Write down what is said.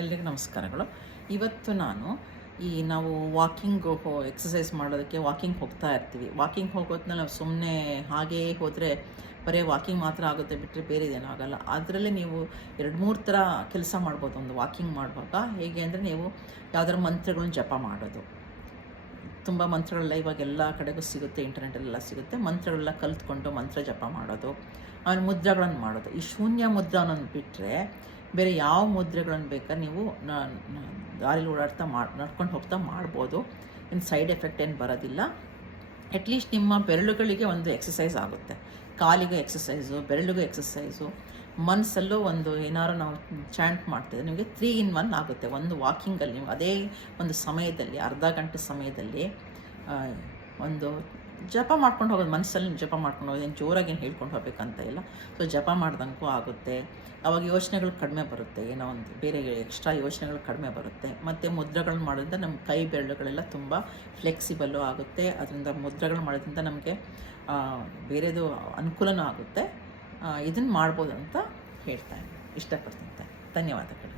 ಎಲ್ರಿಗೂ ನಮಸ್ಕಾರಗಳು. ಇವತ್ತು ನಾನು ನಾವು ಎಕ್ಸಸೈಸ್ ಮಾಡೋದಕ್ಕೆ ವಾಕಿಂಗ್ ಹೋಗ್ತಾ ಇರ್ತೀವಿ. ವಾಕಿಂಗ್ ಹೋಗೋದ್ನಲ್ಲಿ ನಾವು ಸುಮ್ಮನೆ ಹಾಗೇ ಹೋದರೆ ಬರೀ ವಾಕಿಂಗ್ ಮಾತ್ರ ಆಗುತ್ತೆ ಬಿಟ್ಟರೆ ಬೇರೆ ಇದೇನೂ ಆಗೋಲ್ಲ. ಅದರಲ್ಲೇ ನೀವು 2-3 ಥರ ಕೆಲಸ ಮಾಡ್ಬೋದು ಒಂದು ವಾಕಿಂಗ್ ಮಾಡುವಾಗ. ಹೇಗೆ ಅಂದರೆ ನೀವು ಯಾವ್ದಾದ್ರು ಮಂತ್ರಗಳನ್ನ ಜಪ ಮಾಡೋದು. ತುಂಬ ಮಂತ್ರಗಳೆಲ್ಲ ಇವಾಗ ಎಲ್ಲ ಕಡೆಗೂ ಸಿಗುತ್ತೆ, ಇಂಟರ್ನೆಟಲ್ಲೆಲ್ಲ ಸಿಗುತ್ತೆ. ಮಂತ್ರಗಳೆಲ್ಲ ಕಲಿತ್ಕೊಂಡು ಮಂತ್ರ ಜಪ ಮಾಡೋದು, ಆಮೇಲೆ ಮುದ್ರೆಗಳನ್ನು ಮಾಡೋದು. ಈ ಶೂನ್ಯ ಮುದ್ರಾ ಅನ್ನೋದು ಬಿಟ್ಟರೆ ಬೇರೆ ಯಾವ ಮುದ್ರೆಗಳನ್ನು ಬೇಕಾದ್ರೆ ನೀವು ದಾರಿಲಿ ಓಡಾಡ್ತಾ ನಡ್ಕೊಂಡು ಹೋಗ್ತಾ ಮಾಡ್ಬೋದು. ಏನು ಸೈಡ್ ಎಫೆಕ್ಟ್ ಏನು ಬರೋದಿಲ್ಲ. ಅಟ್ಲೀಸ್ಟ್ ನಿಮ್ಮ ಬೆರಳುಗಳಿಗೆ ಒಂದು ಎಕ್ಸಸೈಸ್ ಆಗುತ್ತೆ, ಕಾಲಿಗೆ ಎಕ್ಸಸೈಸು, ಬೆರಳಿಗೂ ಎಕ್ಸಸೈಸು, ಮನಸ್ಸಲ್ಲೂ ಒಂದು ಏನಾದ್ರು ನಾವು ಚಾಂಟ್ ಮಾಡ್ತಿದ್ರೆ ನಿಮಗೆ 3 in 1 ಆಗುತ್ತೆ. ಒಂದು ವಾಕಿಂಗಲ್ಲಿ ನೀವು ಅದೇ ಒಂದು ಸಮಯದಲ್ಲಿ ಅರ್ಧ ಗಂಟೆ ಸಮಯದಲ್ಲಿ ಒಂದು ಜಪ ಮಾಡ್ಕೊಂಡು ಹೋಗೋದು, ಮನಸ್ಸಲ್ಲಿ ಜಪ ಮಾಡ್ಕೊಂಡು ಹೋಗೋದು. ಏನು ಜೋರಾಗಿ ಏನು ಹೇಳ್ಕೊಂಡು ಹೋಗ್ಬೇಕಂತ ಇಲ್ಲ. ಸೊ ಜಪ ಮಾಡ್ದಂಗೂ ಆಗುತ್ತೆ. ಆವಾಗ ಯೋಚನೆಗಳು ಕಡಿಮೆ ಬರುತ್ತೆ, ಏನೋ ಒಂದು ಬೇರೆ ಎಕ್ಸ್ಟ್ರಾ ಯೋಚನೆಗಳು ಕಡಿಮೆ ಬರುತ್ತೆ. ಮತ್ತು ಮುದ್ರೆಗಳನ್ನ ಮಾಡೋದ್ರಿಂದ ನಮ್ಮ ಕೈ ಬೆರಳುಗಳೆಲ್ಲ ತುಂಬ ಫ್ಲೆಕ್ಸಿಬಲ್ಲು ಆಗುತ್ತೆ. ಅದರಿಂದ ಮುದ್ರೆಗಳು ಮಾಡೋದ್ರಿಂದ ನಮಗೆ ಬೇರೆದು ಅನುಕೂಲನೂ ಆಗುತ್ತೆ. ಇದನ್ನು ಮಾಡ್ಬೋದು ಅಂತ ಹೇಳ್ತಾ ಇಷ್ಟಪಡ್ತೀನಿ. ಧನ್ಯವಾದಗಳು.